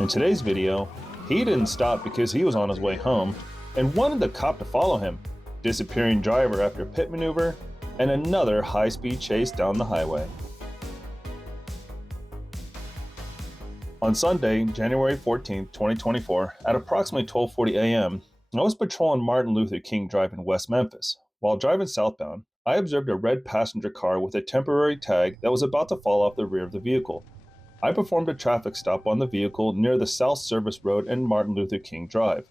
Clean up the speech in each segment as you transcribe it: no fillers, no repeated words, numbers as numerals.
In today's video, he didn't stop because he was on his way home and wanted the cop to follow him, disappearing driver after pit maneuver, and another high-speed chase down the highway. On Sunday, January 14, 2024, at approximately 12:40 a.m., I was patrolling Martin Luther King Drive in West Memphis. While driving southbound, I observed a red passenger car with a temporary tag that was about to fall off the rear of the vehicle. I performed a traffic stop on the vehicle near the South Service Road and Martin Luther King Drive.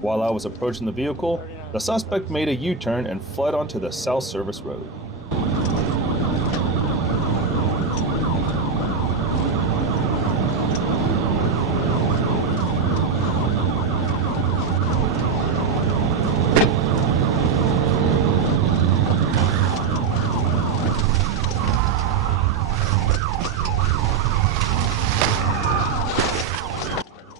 While I was approaching the vehicle, the suspect made a U-turn and fled onto the South Service Road.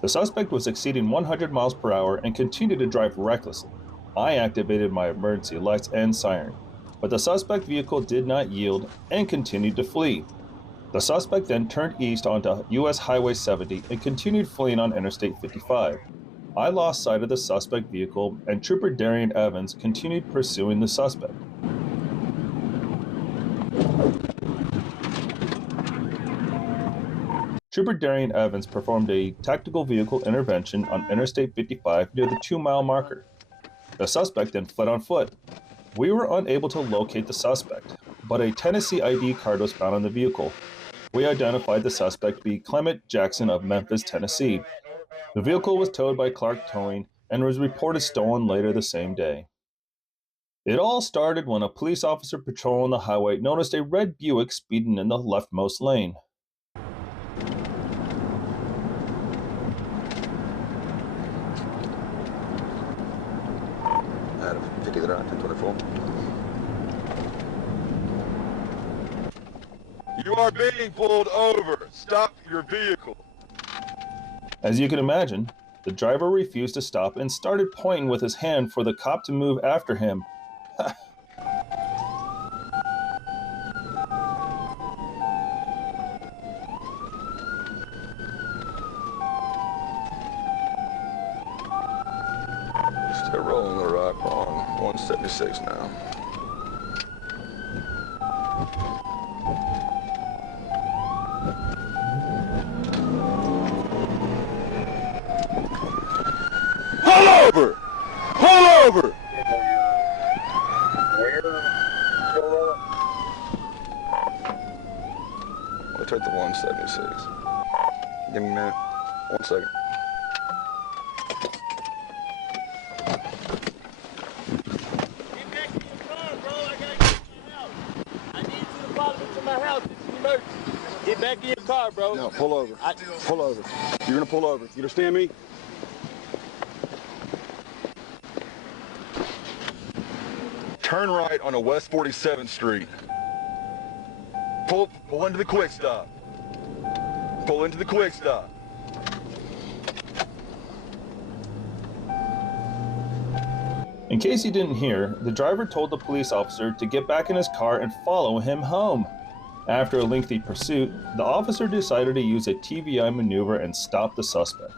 The suspect was exceeding 100 miles per hour and continued to drive recklessly. I activated my emergency lights and siren, but the suspect vehicle did not yield and continued to flee. The suspect then turned east onto US Highway 70 and continued fleeing on Interstate 55. I lost sight of the suspect vehicle and Trooper Darian Evans continued pursuing the suspect. Trooper Darian Evans performed a tactical vehicle intervention on Interstate 55 near the 2-mile marker. The suspect then fled on foot. We were unable to locate the suspect, but a Tennessee ID card was found on the vehicle. We identified the suspect to be Clement Jackson of Memphis, Tennessee. The vehicle was towed by Clark Towing and was reported stolen later the same day. It all started when a police officer patrolling the highway noticed a red Buick speeding in the leftmost lane. You are being pulled over. Stop your vehicle. As you can imagine, the driver refused to stop and started pointing with his hand for the cop to move after him. Still rolling the rock on 176 now. Pull over! Pull over! We'll take the 176. Give me a minute. 1 second. Get back in your car, bro. No, pull over. Pull over. You're gonna pull over. You understand me? Turn right on West 47th Street. Pull into the quick stop. Pull into the quick stop. In case you didn't hear, the driver told the police officer to get back in his car and follow him home. After a lengthy pursuit, the officer decided to use a TVI maneuver and stop the suspect.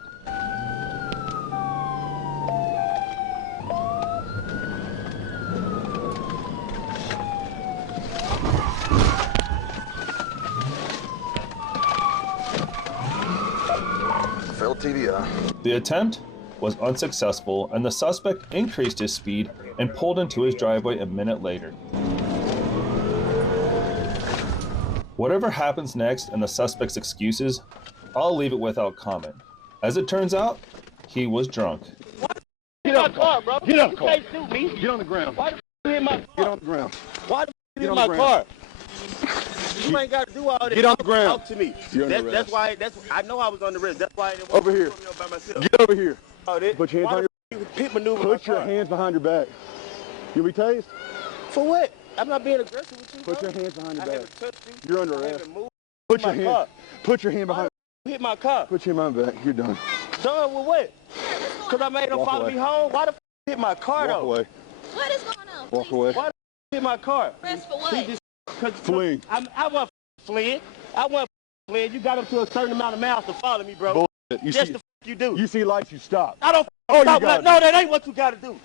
Failed TVI. The attempt was unsuccessful and the suspect increased his speed and pulled into his driveway a minute later. Whatever happens next and the suspect's excuses, I'll leave it without comment. As it turns out, he was drunk. Get out of my car, bro. Get out of the car. You can't shoot me. Get on the ground. Why the you in my car? Get on the ground. Why the Get you on in the my ground. car? You ain't got to do all that. Get on the ground. Talk to me. You're under arrest. That's why. I know I was on the risk. That's why I didn't want Over here. to put me up by myself. Get over here. Oh, that, Put your hands on your pit maneuver. Put your hands behind your back. You'll be tased? For what? I'm not being aggressive with you, Put bro. your hands behind your I back. haven't touched you. You're under I arrest. haven't moved. Put your my hand. car. Put your hand behind. You hit my car. Put your hand behind back. You're done. Done with what? Because I made him Walk follow away. me home? Why the hit my car, Walk though? away. What is going on? Walk Please. away. Why the hit my car? Arrest for See, what? this, cause Fleeing. I wasn't fleeing. I wasn't fleeing. You got up to a certain amount of miles to follow me, bro. Bullshit. You Yes, see, the you do. you see lights, you stop. I don't Oh, you stop. got No, that ain't what you got to do.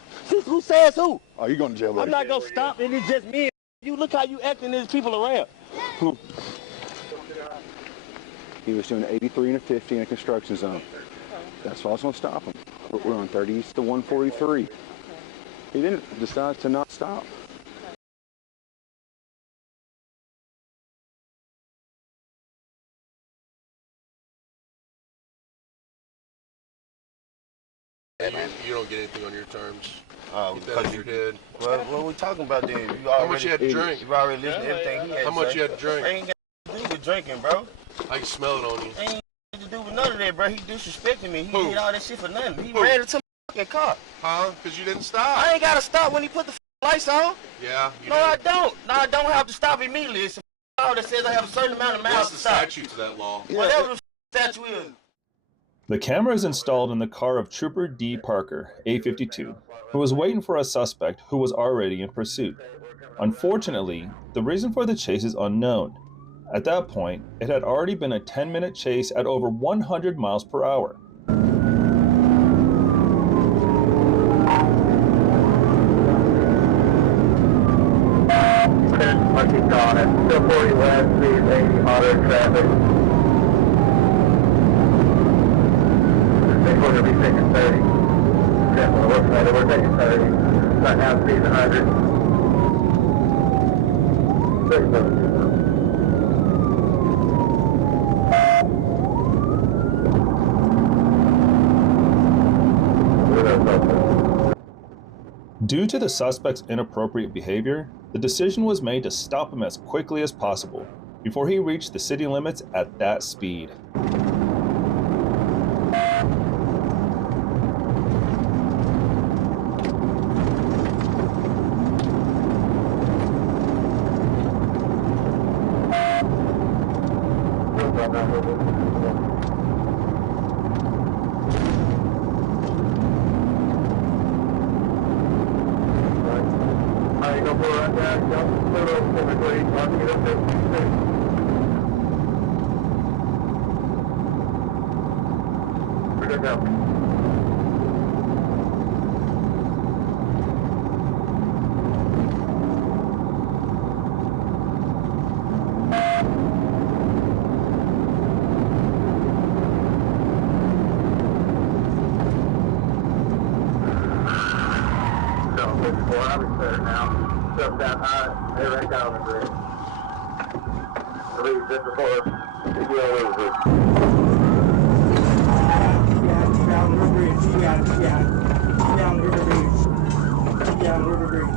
Who says who? Oh, you going to jail, buddy. I'm not going to stop, and it's just me. You look how you acting, there's people around. He was doing 83 and a 50 in a construction zone. That's why I was going to stop him. We're on 30 east to 143. He didn't decide to not stop. You don't get anything on your terms. Get that Because in your head. Well, what we talking about then? You How much you had to drink? You've already listened to everything he had How to much say. you had to drink? Ain't got to do with drinking, bro. I can smell it on you. Ain't got to do with none of that, bro. He disrespecting me. He Who? did all that shit for nothing. He Who? ran into my fucking car. Huh? Because you didn't stop. I ain't got to stop when he put the lights on. Yeah, you No, did. I don't. No, I don't have to stop immediately. It's a law that says I have a certain amount of miles What's to the stop. statute to that law? Whatever the statute is. The camera is installed in the car of Trooper D. Parker, A52, who was waiting for a suspect who was already in pursuit. Unfortunately, the reason for the chase is unknown. At that point, it had already been a 10-minute chase at over 100 miles per hour. Marking on it. Still 40 west, please, 80 moderate traffic. I think we're going to be taking 30. Definitely looks like it. We're taking 30. Right now, speed 100. 30. Due to the suspect's inappropriate behavior, the decision was made to stop him as quickly as possible before he reached the city limits at that speed. Alright, go for it right there. Jump a little typically. Marking it up there. We're good now. Don't look for it. I'll be clear now. Stuff down high. Hey, right down the bridge. Leave this before. Down River Bridge. Down River Bridge.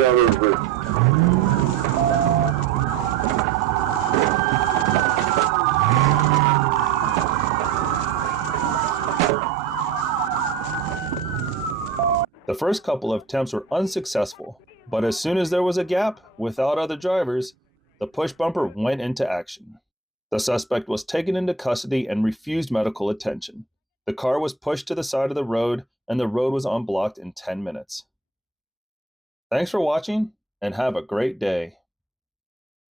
Down River Bridge. The first couple of attempts were unsuccessful, but as soon as there was a gap, without other drivers, the push bumper went into action. The suspect was taken into custody and refused medical attention. The car was pushed to the side of the road, and the road was unblocked in 10 minutes. Thanks for watching, and have a great day.